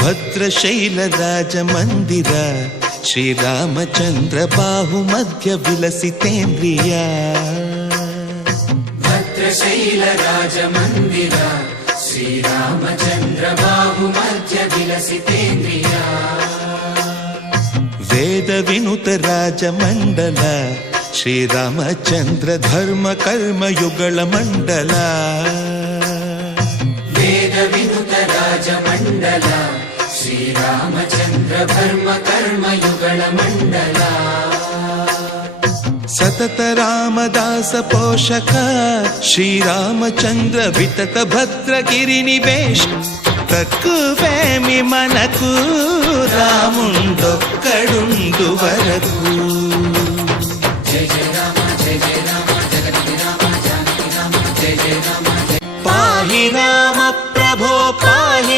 ಭದ್ರಶೈಲ ರಾಜ ಮಂದಿರ ಶ್ರೀರಾಮಚಂದ್ರ ಬಾಹು ಮಧ್ಯ ವಿಲಸಿತೇಂದ್ರಿಯ ಭದ್ರಶೈಲ ರಾಜ ಮಂದಿರ ಶ್ರೀರಾಮಚಂದ್ರ ಬಾಹು ಮಧ್ಯ ವಿಲಸಿತೇಂದ್ರಿಯ ವೇದ ವಿನುತ ರಾಜ ಮಂಡಲ ಶ್ರೀರಾಮಚಂದ್ರ ಧರ್ಮ ಕರ್ಮ ಯುಗಳ ಮಂಡಲ ವೇದ ವಿನುತ ರಾಜ ಮಂಡಲ ಶ್ರೀರಾಮಚಂದ್ರ ಧರ್ಮ ಕರ್ಮ ಯುಗಳ ಮಂಡಲ ಸತತ ರಾಮದಾಸ ಪೋಷಕ ಶ್ರೀರಾಮಚಂದ್ರ ವಿತತ ಭದ್ರಗಿರಿ ನಿವೇಶ తక్కువేమి మనకు రాముండొక్కడుండు వరకు జయ జయ రామ జయ జయ రామ జగతి రామ జానకి రామ జయ జయ రామ పాహి రామ ప్రభో పాహి